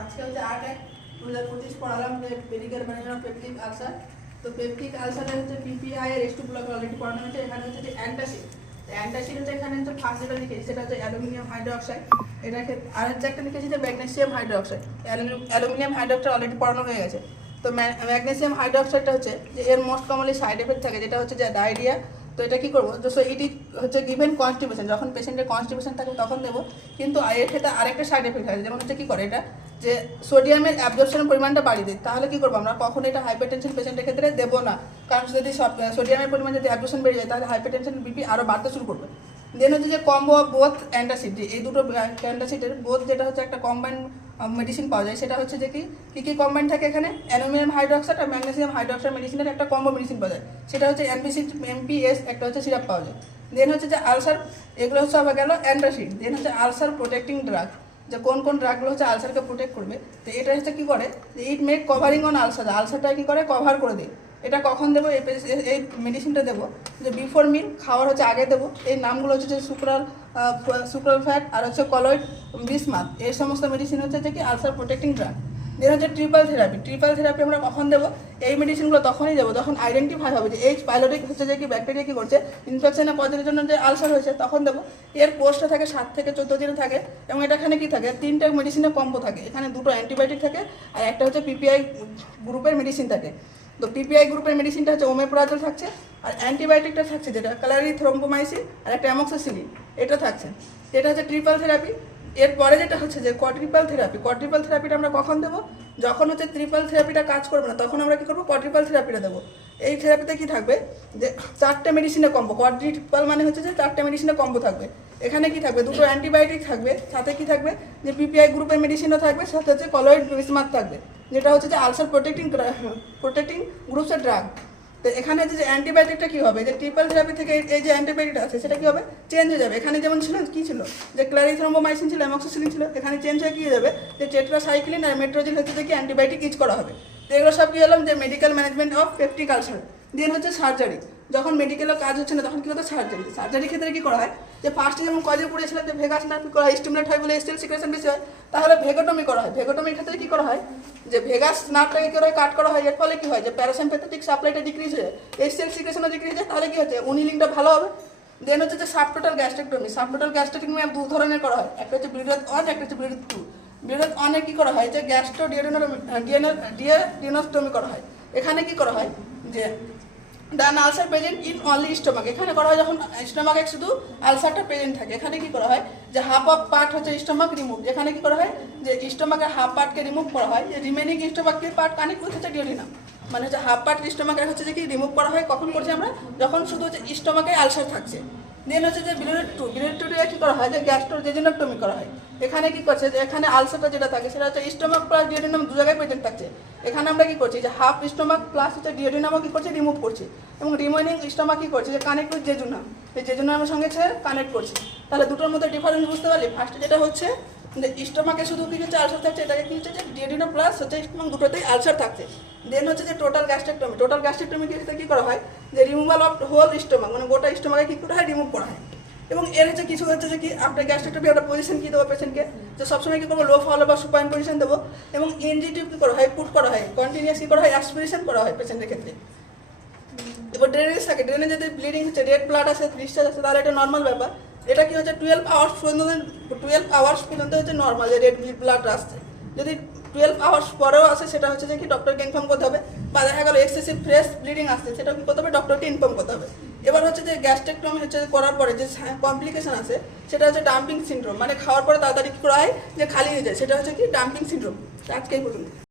আজকে হচ্ছে 8/1/2025 পড়ালাম যে মেডিকেল ম্যানেজমেন্ট পেপটিক আলসার। তো পেপটিক আলসারে হচ্ছে পিপিআই এর S2 ব্লক অলরেডি পড়ানো হচ্ছে। এখানে হচ্ছে যে অ্যান্টাসিড, অ্যান্টাসিড হচ্ছে এখানে হচ্ছে ফার্স্ট যেটা লিখেছি সেটা হচ্ছে অ্যালুমিনিয়াম হাইড্রোক্সাইড। এটাকে আরেকটা একটা লিখেছি যে magnesium hydroxide. Aluminium hydroxide already পড়ানো হয়ে গেছে। তো ম্যাগনেসিয়াম হাইড্রোক্সাইডটা হচ্ছে যে এর মোস্ট কমনলি সাইড এফেক্ট থাকে যেটা হচ্ছে যে ডায়রিয়া। তো এটা কী করবো, তো এটি হচ্ছে গিভেন কনস্টিপেশন, যখন পেশেন্টের কনস্টিপেশন থাকবে তখন দেবো। কিন্তু এর ক্ষেত্রে আরেকটা সাইড এফেক্ট থাকে, যেমন হচ্ছে কী করে এটা যে সোডিয়ামের অ্যাবজর্পশনের পরিমাণটা বাড়িয়ে দেয়। তাহলে কী করবো আমরা, কখন এটা হাইপারটেনশন পেশেন্টের ক্ষেত্রে দেবো না, কারণ যদি সোডিয়ামের পরিমাণ যদি অ্যাবজর্পশন বেড়ে যায় তাহলে হাইপারটেনশন বিপি আরও বাড়তে শুরু করবে। দেন হচ্ছে যে কম্বো অফ বোথ অ্যান্টাসিড, এই দুটো অ্যান্টাসিডের বোথ যেটা হচ্ছে একটা কম্বাইন্ড মেডিসিন পাওয়া যায়, সেটা হচ্ছে যে কী কম্বাইন্ড থাকে এখানে, অ্যালুমিনিয়াম হাইড্রোক্সাইড আর ম্যাগনেসিয়াম হাইড্রোক্সাইড মেডিসিনের একটা কম্বো মেডিসিন পাওয়া যায়, সেটা হচ্ছে MPS, একটা হচ্ছে সিরাপ পাওয়া যায়। দেন হচ্ছে যে আলসার, এগুলো হচ্ছে আবার গেল অ্যান্টাসিড। দেন হচ্ছে আলসার প্রোটেক্টিং ড্রাগ, যে কোন কোন ড্রাগগুলো হচ্ছে আলসারকে প্রোটেক্ট করবে। তো এটা হচ্ছে কী করে, যে it make covering on ulcer, আলসারটা কী করে কভার করে দেয়। এটা কখন দেবো, এই মেডিসিনটা দেবো যে বিফোর মিল, খাওয়ার হচ্ছে আগে দেবো। এই নামগুলো হচ্ছে যে সুক্রাল ফ্যাট আর হচ্ছে কলয়েড বিসমাথ, এই সমস্ত মেডিসিন হচ্ছে যে কি আলসার প্রোটেক্টিং ড্রাগ। দেন হচ্ছে ট্রিপল থেরাপি আমরা কখন দেবো, এই মেডিসিনগুলো তখনই দেবো যখন আইডেন্টিফাই হবে যে এইচ পাইলোরিক হচ্ছে যে কি ব্যাকটেরিয়া কী করছে ইনফেকশনের পজিটিভের জন্য যে আলসার হয়েছে, তখন দেবো। এর কোর্সটা থাকে 7 থেকে 14 দিনে থাকে, এবং এটা এখানে কী থাকে, 3টা মেডিসিনের কম্বো থাকে। এখানে 2টো অ্যান্টিবায়োটিক থাকে আর একটা হচ্ছে পিপিআই গ্রুপের মেডিসিন থাকে। তো পিপিআই গ্রুপের মেডিসিনটা হচ্ছে ওমেপ্রাজল থাকছে, আর অ্যান্টিবায়োটিকটা থাকছে যেটা ক্যালারিথ্রম্বোমাইসিন আর একটা অ্যামক্সিসিলিন, এটা থাকছে। এটা হচ্ছে ট্রিপল থেরাপি। এরপরে যেটা হচ্ছে যে কোয়াড্রিপল থেরাপিটা আমরা কখন দেবো, যখন হচ্ছে ট্রিপল থেরাপিটা কাজ করবে না তখন আমরা কী করবো, কোয়াড্রিপল থেরাপিটা দেবো। এই থেরাপিতে কী থাকবে, যে 4টে মেডিসিনের কম্বো, কোয়াড্রিপল মানে হচ্ছে যে 4টে মেডিসিনের কম্বো থাকবে। এখানে কি থাকবে, 2টো অ্যান্টিবায়োটিক থাকবে, সাথে কি থাকবে যে পিপিআই গ্রুপের মেডিসিনও থাকবে, সাথে হচ্ছে কলয়েড বিসমাথ থাকবে, যেটা হচ্ছে যে আলসার প্রোটেক্টিং গ্রুপসের ড্রাগ। তো এখানে যে অ্যান্টিবায়োটিকটা কী হবে, যে ট্রিপল থেরাপি থেকে এই যে অ্যান্টিবায়োটিকটা আছে সেটা কী হবে, চেঞ্জ হয়ে যাবে। এখানে যেমন ছিল কী ছিল, যে ক্লারিথ্রম্বোমাইসিন ছিল, অ্যামক্সিসিলিন ছিল, এখানে চেঞ্জ হয়ে কী হয়ে যাবে, যে টেট্রাসাইক্লিন আর মেট্রোজিল হচ্ছে যে কি অ্যান্টিবায়োটিক ইউজ করা হবে। তো এগুলো সব কী হলাম, যে medical management of peptic ulcer. Then হচ্ছে সার্জারি, যখন মেডিকেলের কাজ হচ্ছে না তখন কী হতো, সার্জারির ক্ষেত্রে কী করা হয়, যে ফার্স্টে যেমন কজে পড়েছিলাম যে ভেগাস নার্ভ করা হয়, স্টিমুলেট হয় বলে এস্টেল সিক্রেশন বেশি হয়, তাহলে ভেগোটমি করা হয়। ভেগোটমির ক্ষেত্রে কী করা হয়, যে ভেগাস নার্ভটাকে কী করে কাট করা হয়, এর ফলে কী হয়, যে প্যারাসিম্প্যাথেটিক সাপ্লাইটা ডিক্রিজ হয়ে যায়, এস্টেল সিক্রেশনও ডিক্রিজ হয়, তাহলে কী হচ্ছে উনিলিংটা ভালো হবে। দেন হচ্ছে যে সাবটোটাল গ্যাস্ট্রেক্টমি 2 ধরনের করা হয়, একটা হচ্ছে ব্রিডথ 1, একটা হচ্ছে ব্রিডথ 2। ব্রিডথ 1-এ কী করা হয়, যে ডিএনোস্টমি করা হয়। এখানে কী করা হয়, যে ডান ulcer present in only stomach, এখানে করা হয় যখন স্টোমাকে শুধু আলসারটা প্রেজেন্ট থাকে। এখানে কি করা হয়, যে হাফ অফ পার্ট হচ্ছে স্টোমাক রিমুভ, এখানে কি করা হয়, যে স্টোমাকের হাফ পার্টকে রিমুভ করা হয়, যে রিমেনিং স্টোমাকের পার্ট কানেক্ট হচ্ছে ডিওডিনাম, মানে হচ্ছে হাফ পার্ট স্টোমাকের হচ্ছে যে কি রিমুভ করা হয়। কখন করছি আমরা, যখন শুধু হচ্ছে স্টোমাকে আলসার থাকছে। দেন হচ্ছে যে বিলোরেট টু কী করা হয়, যে গ্যাস্ট্রোজেজেনোটমি করা হয়। এখানে কি করছে, যে এখানে আলসারটা যেটা থাকে সেটা হচ্ছে স্টোমাক প্লাস ডিওডিনাম 2 জায়গায় প্রেজেন্ট থাকছে। এখানে আমরা কি করছি, যে হাফ স্টোমাক প্লাস হচ্ছে ডিওডিনামও কি করছি, রিমুভ করছি, এবং রিমেনিং স্টোমাক কি করছে, যে কানেক্ট উইথ জেজুনাম, এই জেজুনামের সঙ্গে কানেক্ট করছি। তাহলে দুটোর মধ্যে ডিফারেন্স বুঝতে পারলি। ফার্স্টে যেটা হচ্ছে যে স্টোমাকে শুধু কি হচ্ছে আলসার থাকছে, এটাকে কি হচ্ছে যে ডিওডিনাম প্লাস হচ্ছে স্টোমাক দুটোতেই আলসার থাকছে। দেন হচ্ছে যে টোটাল গ্যাস্ট্রেক্টমি ক্ষেত্রে কী করা হয়, যে রিমুভাল অফ হোল স্টোমাক, মানে গোটা স্টোমাকে কী করা হয়, রিমুভ করা হয়। এবং এর হচ্ছে কিছু হচ্ছে যে কি আপনার গ্যাস্ট্রেক্টমি একটা পজিশন কী দেবো পেশেন্টকে, যে সবসময় কী করবো, লো ফলো বা সুপাইন পজিশন দেবো। এবং ইনজিটিভ কী করা হয়, পুট করা হয়, কন্টিনিউয়াস কী করা হয়, অ্যাসপিরেশন করা হয় পেশেন্টের ক্ষেত্রে। এবার ড্রেনেজ থাকে, ড্রেনে যদি ব্লিডিং হচ্ছে, রেড ব্লাড আছে, ডিসচার্জ আছে, তাহলে এটা নর্মাল ব্যাপার। এটা কি হচ্ছে 12 আওয়ার্স পর্যন্ত হচ্ছে নর্মাল, যে রেড ব্লাড আসছে। যদি 12 আওয়ার্স পরেও আসে সেটা হচ্ছে যে কি ডক্টরকে ইনফর্ম করতে হবে। বা দেখা গেল এক্সেসিভ ফ্রেশ ব্লিডিং আসছে, সেটা কি করতে হবে, ডক্টরকে ইনফর্ম করতে হবে। এবার হচ্ছে যে গ্যাস্ট্রেক্টমি হচ্ছে করার পরে যে কমপ্লিকেশন আছে সেটা হচ্ছে ডাম্পিং সিনড্রোম, মানে খাওয়ার পরে তাড়াতাড়ি কী করা হয়, যে খালি হয়ে যায়, সেটা হচ্ছে কি ডাম্পিং সিনড্রোম। আজকেই বলুন।